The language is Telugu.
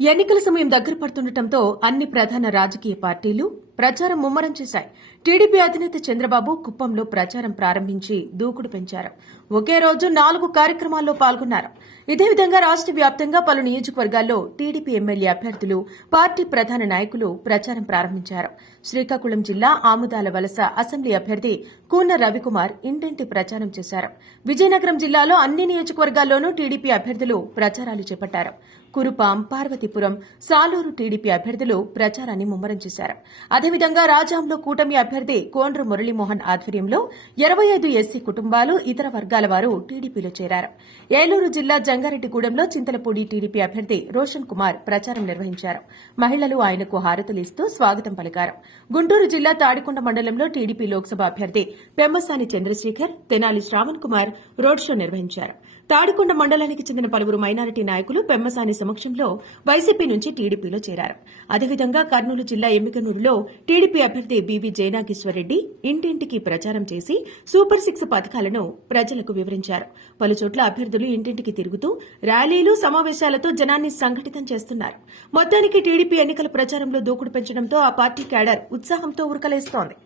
ఎన్నికల సమయం దగ్గర పడుతుండటంతో అన్ని ప్రధాన రాజకీయ పార్టీలు ప్రచారం ముమ్మరం చేశాయి. టీడీపీ అధినేత చంద్రబాబు కుప్పంలో ప్రచారం ప్రారంభించి దూకుడు పెంచారు. ఒకే రోజు నాలుగు కార్యక్రమాల్లో పాల్గొన్నారు. ఇదే విధంగా రాష్ట్ర వ్యాప్తంగా పలు నియోజకవర్గాల్లో టీడీపీ ఎమ్మెల్యే అభ్యర్థులు పార్టీ ప్రధాన నాయకులు ప్రచారం ప్రారంభించారు. శ్రీకాకుళం జిల్లా ఆముదాల వలస అసెంబ్లీ అభ్యర్థి కూన రవికుమార్ ఇంటింటి ప్రచారం చేశారు. విజయనగరం జిల్లాలో అన్ని నియోజకవర్గాల్లోనూ టీడీపీ అభ్యర్థులు ప్రచారాలు చేపట్టారు. కురుపాం పార్వతీపురం సాలూరు టీడీపీ అభ్యర్థులు ప్రచారాన్ని ముమ్మరం చేశారు. అదేవిధంగా రాజాంలో కూటమి అభ్యర్థి కోండ్రు మురళీమోహన్ ఆధ్వర్యంలో ఇరవై ఐదు ఎస్సీ కుటుంబాలు ఇతర వర్గాల వారు టీడీపీలో చేరారు. ఏలూరు జిల్లా జంగారెడ్డిగూడెంలో చింతలపూడి టీడీపీ అభ్యర్థి రోషన్ కుమార్ ప్రచారం నిర్వహించారు. మహిళలు ఆయనకు హారతులిస్తూ స్వాగతం పలికారు. గుంటూరు జిల్లా తాడికొండ మండలంలో టీడీపీ లోక్సభ అభ్యర్థి పెమ్మసాని చంద్రశేఖర్ తెనాలి శ్రావణ్ కుమార్ రోడ్ షో నిర్వహించారు. తాడికొండ మండలానికి చెందిన పలువురు మైనారిటీ నాయకులు పెమ్మసాని సమక్షంలో వైసీపీ నుంచి టీడీపీలో చేరారు. అదేవిధంగా కర్నూలు జిల్లా ఎమ్మికనూరులో టీడీపీ అభ్యర్థి బీవీ జయనాగేశ్వరరెడ్డి ఇంటింటికి ప్రచారం చేసి సూపర్ సిక్స్ పథకాలను ప్రజలకు వివరించారు. పలుచోట్ల అభ్యర్థులు ఇంటింటికి తిరుగుతూ ర్యాలీలు సమావేశాలతో జనాన్ని సంఘటితం చేస్తున్నారు. మొత్తానికి టీడీపీ ఎన్నికల ప్రచారంలో దూకుడు పెంచడంతో ఆ పార్టీ క్యాడర్ ఉత్సాహంతో ఉరకలేస్తోంది.